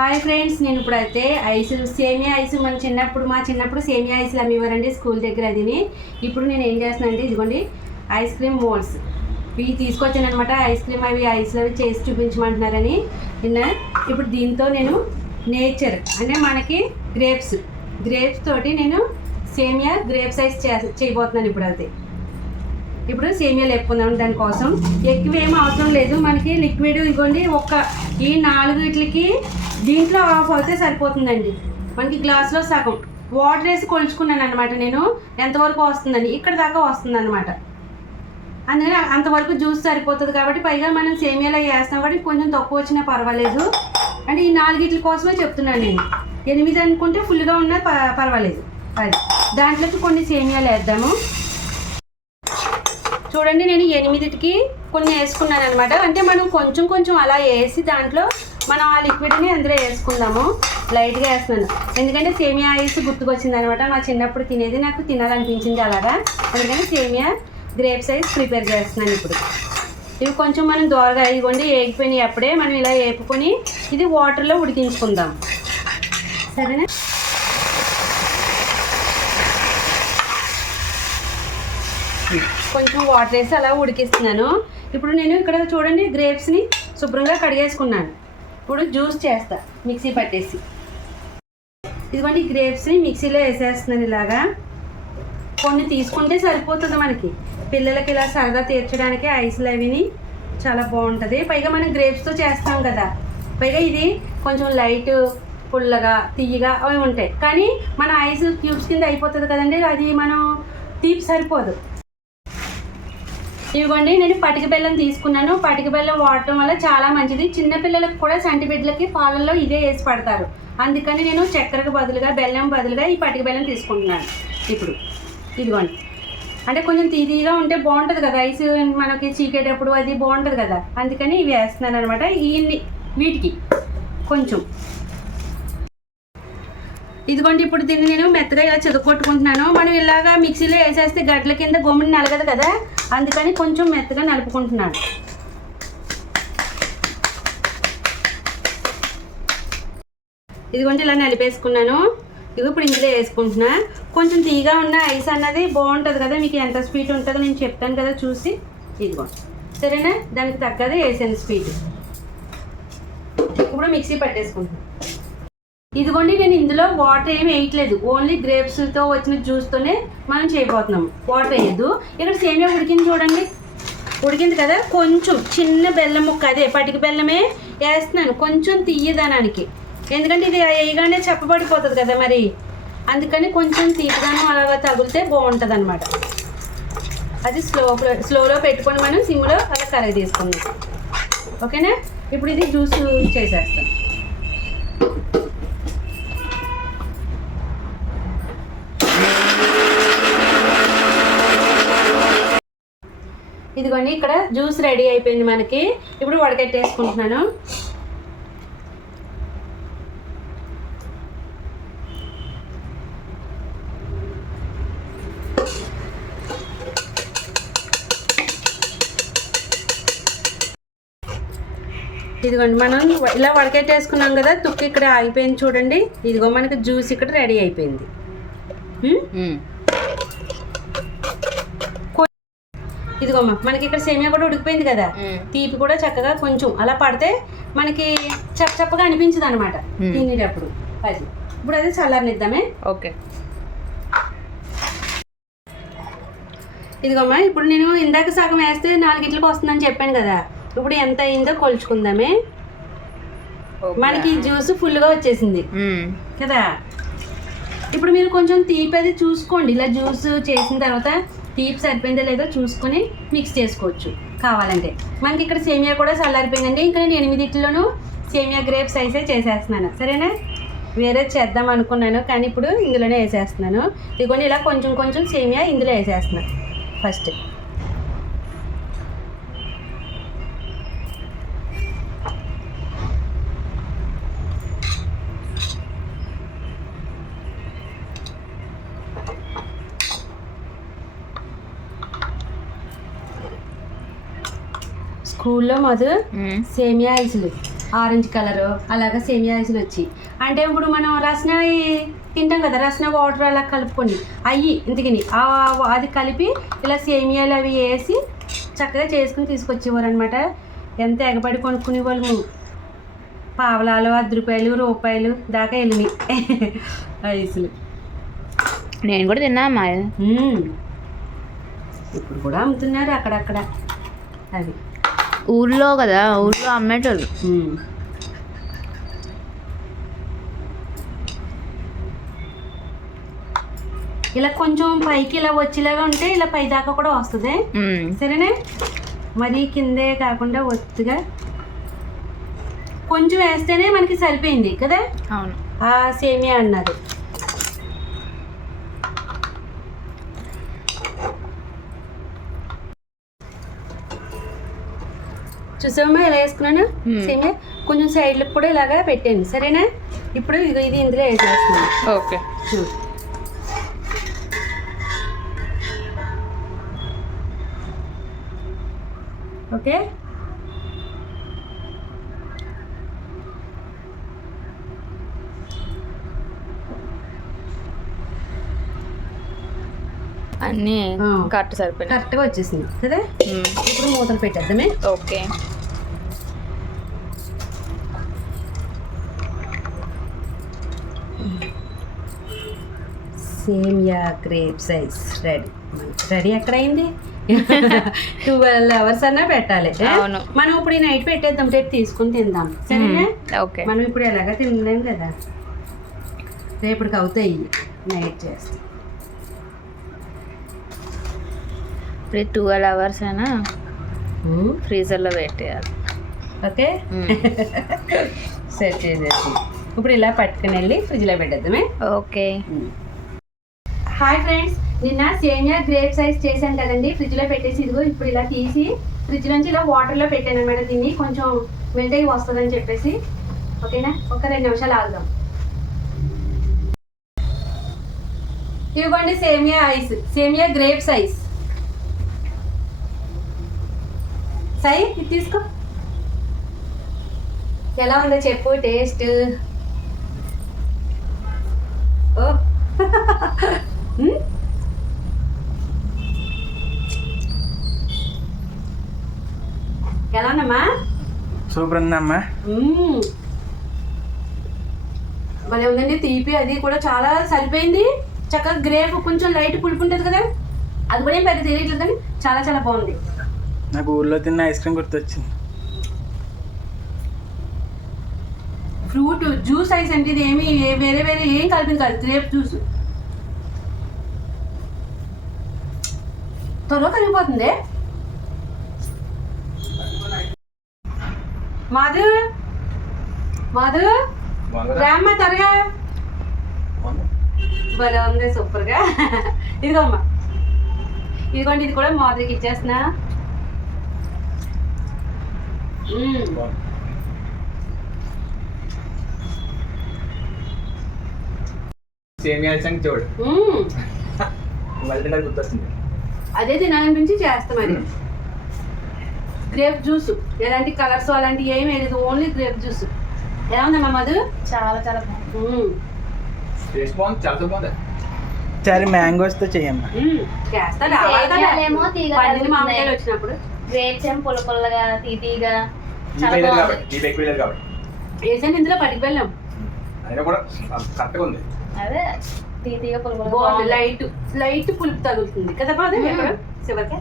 Hi friends, నేను ఇప్పుడైతే సేమియా ఐస్ మా చిన్నప్పుడు సేమియా ఐస్లు అమ్మేవారండి స్కూల్ దగ్గర. అదిని ఇప్పుడు నేను ఏం చేస్తున్నానంటే ఇదిగోండి ఐస్ క్రీమ్ మోల్డ్స్ ఇవి తీసుకొచ్చాను అనమాట. ఐస్ క్రీమ్ ఐస్లు అవి చేసి చూపించమంటున్నారని నిన్న. ఇప్పుడు దీంతో నేను నేచర్ అంటే మనకి గ్రేప్స్ తోటి నేను సేమియా గ్రేప్స్ ఐస్ చేయబోతున్నాను. ఇప్పుడు సేమియాలు వేపుకుందాం. దానికోసం ఎక్కువ ఏం అవసరం లేదు, మనకి లిక్విడ్ ఇవ్వండి ఈ 4 దీంట్లో ఆఫ్ అయితే సరిపోతుందండి. మనకి గ్లాస్లో సగం వాటర్ వేసి కొలుచుకున్నాను అనమాట నేను, ఎంతవరకు వస్తుందని. ఇక్కడ దాకా వస్తుంది అనమాట. అందుకని అంతవరకు జ్యూస్ సరిపోతుంది కాబట్టి, పైగా మనం సేమియాలో వేస్తాం కాబట్టి కొంచెం తక్కువ వచ్చినా పర్వాలేదు. అంటే ఈ 4 కోసమే చెప్తున్నాను నేను. 8 అనుకుంటే ఫుల్గా ఉన్నా పర్వాలేదు. అది దాంట్లోకి కొన్ని సేమియాలు వేద్దాము. చూడండి, నేను 8 కొన్ని వేసుకున్నాను అనమాట. అంటే మనం కొంచెం అలా వేసి దాంట్లో మనం ఆ లిక్విడ్ని అందులో వేసుకుందాము. లైట్గా వేస్తున్నాను ఎందుకంటే సేమియా ఐస్ గుర్తుకొచ్చింది అనమాట. మా చిన్నప్పుడు తినేది నాకు తినాలనిపించింది అలాగా. అందుకని సేమియా గ్రేప్స్ ఐస్ ప్రిపేర్ చేస్తున్నాను. ఇప్పుడు ఇవి కొంచెం మనం దోరగా ఇవ్వండి వేగిపోయినాయి. అప్పుడే మనం ఇలా వేపుకొని ఇది వాటర్లో ఉడికించుకుందాం, సరేనా? కొంచెం వాటర్ వేసి అలా ఉడికిస్తున్నాను. ఇప్పుడు నేను ఇక్కడ చూడండి గ్రేప్స్ని శుభ్రంగా కడిగేసుకున్నాను. ఇప్పుడు జ్యూస్ చేస్తా మిక్సీ పట్టేసి. ఇదిగోండి గ్రేప్స్ని మిక్సీలో వేసేస్తున్నాను. ఇలాగా కొన్ని తీసుకుంటే సరిపోతుంది మనకి. పిల్లలకి ఇలా సరదా తీర్చడానికి ఐస్లు అవిని చాలా బాగుంటుంది. పైగా మనం గ్రేప్స్తో చేస్తాం కదా, పైగా ఇది కొంచెం లైట్ పుల్లగా తీయగా అవి ఉంటాయి. కానీ మన ఐస్ క్యూబ్స్ కింద అయిపోతుంది కదండి, అది మనం తీపి సరిపోదు. ఇదిగోండి నేను పటిక బెల్లం తీసుకున్నాను. పటిక బెల్లం వాడటం వల్ల చాలా మంచిది. చిన్నపిల్లలకు కూడా సంటి బిడ్డలకి పాలల్లో ఇదే వేసి పడతారు. అందుకని నేను చక్కెరకు బదులుగా బెల్లం బదులుగా ఈ పటిక బెల్లం తీసుకుంటున్నాను. ఇప్పుడు ఇదిగోండి, అంటే కొంచెం తీయగా ఉంటే బాగుంటుంది కదా, ఐస్ మనకి చీకేటప్పుడు అది బాగుంటుంది కదా, అందుకని ఇవి వేస్తున్నాను అనమాట. వీటికి కొంచెం ఇదిగోండి. ఇప్పుడు దీన్ని నేను మెత్తగా ఇలా చెదకొట్టుకుంటున్నాను. మనం ఇలాగా మిక్సీలో వేసేస్తే గడ్డల కింద గమ్ముని నలగదు కదా, అందుకని కొంచెం మెత్తగా నలుపుకుంటున్నాను. ఇదిగోండి ఇలా నలిపేసుకున్నాను. ఇప్పుడు ఇందులో వేసుకుంటున్నా. కొంచెం తీగా ఉన్న ఐస్ అన్నది బాగుంటుంది కదా, మీకు ఎంత స్వీట్ ఉంటుందో నేను చెప్తాను కదా చూసి. ఇదిగోండి, సరేనా? దానికి తగ్గదే వేసాను స్వీట్. ఇప్పుడు మిక్సీ పట్టేసుకుంటున్నాను. ఇదిగోండి నేను ఇందులో వాటర్ ఏమి వేయట్లేదు, ఓన్లీ గ్రేప్స్తో వచ్చిన జ్యూస్తోనే మనం చేయబోతున్నాము. వాటర్ వేయద్దు. ఇక్కడ సేమియా ఉడికింది చూడండి, ఉడికింది కదా. కొంచెం చిన్న బెల్లం ముక్క, అదే పటిక బెల్లమే వేస్తున్నాను కొంచెం తీయదనానికి. ఎందుకంటే ఇది వేయగానే చెప్పబడిపోతుంది కదా మరి, అందుకని కొంచెం తీపిగాను అలాగా తగిలితే బాగుంటుంది అనమాట. అది స్లోలో పెట్టుకొని మనం సిమ్లో అలా కర్రీ తీసుకుందాం, ఓకేనా? ఇప్పుడు ఇది జ్యూస్ చేసేస్తాం. ఇదిగోండి ఇక్కడ జ్యూస్ రెడీ అయిపోయింది మనకి. ఇప్పుడు వడకెట్టేసుకుంటున్నాను. ఇదిగోండి మనం ఇలా వడకెట్టేసుకున్నాం కదా, తుక్కు ఇక్కడ ఆగిపోయింది చూడండి. ఇదిగో మనకి జ్యూస్ ఇక్కడ రెడీ అయిపోయింది. ఇదిగోమ్మా మనకి ఇక్కడ సేమియా కూడా ఉడికిపోయింది కదా, తీపి కూడా చక్కగా కొంచెం అలా పడితే మనకి చప్పగా అనిపించదు అనమాట తినేటప్పుడు. అది ఇప్పుడు అది చల్లారనిద్దామే. ఓకే. ఇదిగోమ్మా ఇప్పుడు నేను ఇందాక సగం వేస్తే 4 వస్తుందని చెప్పాను కదా, ఇప్పుడు ఎంత అయిందో కొలుచుకుందామే. మనకి జ్యూస్ ఫుల్గా వచ్చేసింది కదా. ఇప్పుడు మీరు కొంచెం తీపి అది చూసుకోండి. ఇలా జ్యూస్ చేసిన తర్వాత తీపి సరిపోయిందో లేదో చూసుకొని మిక్స్ చేసుకోవచ్చు కావాలంటే. మనకి ఇక్కడ సేమియా కూడా చల్లారిపోయిందండి. ఇంకా నేను 8 సేమియా గ్రేప్స్ ఐసే చేసేస్తున్నాను, సరేనా? వేరే చేద్దాం అనుకున్నాను కానీ ఇప్పుడు ఇందులోనే వేసేస్తున్నాను. ఇదిగోండి ఇలా కొంచెం సేమియా ఇందులో వేసేస్తున్నాను ఫస్ట్. స్కూల్లో మధు సేమియా ఐసులు ఆరెంజ్ కలరు అలాగా సేమియా ఐస్లు వచ్చి అంటే ఇప్పుడు మనం రసన తింటాం కదా రసన వాటర్ అలా కలుపుకొని అయ్యి ఇంతకిని అది కలిపి ఇలా సేమియాలు అవి వేసి చక్కగా చేసుకుని తీసుకొచ్చేవారు అనమాట. ఎంత ఎగబడి కొనుక్కునే వాళ్ళము. పావలాలు 10 రూపాయలు రూపాయలు దాకా వెళ్ళినాయి ఐసులు. నేను కూడా తిన్నా అమ్మా. ఇప్పుడు కూడా అమ్ముతున్నారు అక్కడక్కడ. అది ఊర్లో కదా, ఊర్లో అమ్మేటోళ్ళు. ఇలా కొంచెం పైకి ఇలా వచ్చేలాగా ఉంటే ఇలా పై దాకా కూడా వస్తుంది. సరేనే, మరి కిందే కాకుండా ఒత్తుగా కొంచెం వేస్తేనే మనకి సరిపోయింది కదా. అవును, ఆ సేమియా అన్నది. చూసామా ఎలా వేసుకున్నాను సేమియా. కొంచెం సైడ్లకు కూడా ఇలాగా పెట్టాను. సరేనా, ఇప్పుడు ఇది ఇందులో వేసేస్తున్నాను. Okay, okay. అన్నీ కరెక్ట్ సరిపోయింది, కరెక్ట్గా వచ్చేసింది కదా. ఇప్పుడు మూతలు పెట్టేద్దామే. ఓకే, సేమియా గ్రేప్ సైజ్ రెడీ ఎక్కడైంది. 12 hours అన్నా పెట్టాలి. అవును, మనం ఇప్పుడు ఈ నైట్ పెట్టేద్దాం, రేపు తీసుకుని తిందాం. సరేనా. ఓకే, మనం ఇప్పుడు ఎలాగా తినలేం కదా, రేపటికి అవుతాయి నైట్ చేస్తే. ఇప్పుడు 12 hours అయినా ఫ్రీజర్లో పెట్టేయాలి. ఓకే, సెట్ చేసేసి ఇప్పుడు ఇలా పట్టుకుని వెళ్ళి ఫ్రిడ్జ్లో పెట్టేద్దామే. ఓకే. హాయ్ ఫ్రెండ్స్, నిన్న సేమియా గ్రేప్ సైజ్ చేశాను కదండి, ఫ్రిడ్జ్లో పెట్టేసి ఇదిగో ఇప్పుడు ఇలా తీసి ఫ్రిడ్జ్ నుంచి ఇలా వాటర్లో పెట్టాను అనమాట. దీన్ని కొంచెం మెల్ట్ అయ్యి వస్తుందని చెప్పేసి. ఓకేనా, ఒక 2 నిమిషాలు ఆగుదాం. ఇవ్వండి సేమియా ఐస్, సేమియా గ్రేప్ సైజ్. సాయి ఇది తీసుకో, ఎలా ఉందో చెప్పు టేస్ట్. ఓ ఎలా ఉన్నామ్మా? సూపర్ ఉందమ్మా. భలే ఉందండి, తీపి అది కూడా చాలా సరిపోయింది. చక్కగా గ్రేప్ కొంచెం లైట్ పులుపు ఉంటుంది కదా, అది కూడా ఏం పెద్ద తెలియట్లేదు కానీ చాలా చాలా బాగుంది. నాకు ఊర్లో తిన్న ఐస్ క్రీమ్ గుర్తొచ్చింది. ఫ్రూట్ జ్యూస్ ఐస్ అంటే ఇది ఏమి వేరే వేరే ఏం కలిపింది కాదు, గ్రేప్ జ్యూస్. త్వరగా కలిగిపోతుంది. మాధు మాధు రామ్మ త్వరగా. భలే ఉంది, సూపర్గా. ఇదిగో అమ్మా, ఇదిగోండి, ఇది కూడా మాధురికి ఇచ్చేస్తున్నా. అదే తినాలనిపించి చేస్తామని. గ్రేప్ జ్యూస్ ఎలాంటి కలర్స్ అలాంటి ఏమి లేదు, ఓన్లీ గ్రేప్ జ్యూస్. ఎలా ఉందమ్మా మధు? చాలా చాలా బాగుంది. సరే మ్యాంగోస్తో చెయ్యమ్మా. చేస్తా రావాలి కదా, పండిన మామిడికాయలు వచ్చినప్పుడు. గ్రేప్స్ ఏం పుల్ల పుల్లగా తీతీగా వేసాను ఇందులో పట్టుకు వెళ్ళాం. అదే తీతీగా పుల్ల బాగుంది, లైట్ లైట్ పులుపు తగులుతుంది కదా బాధ చివరికి.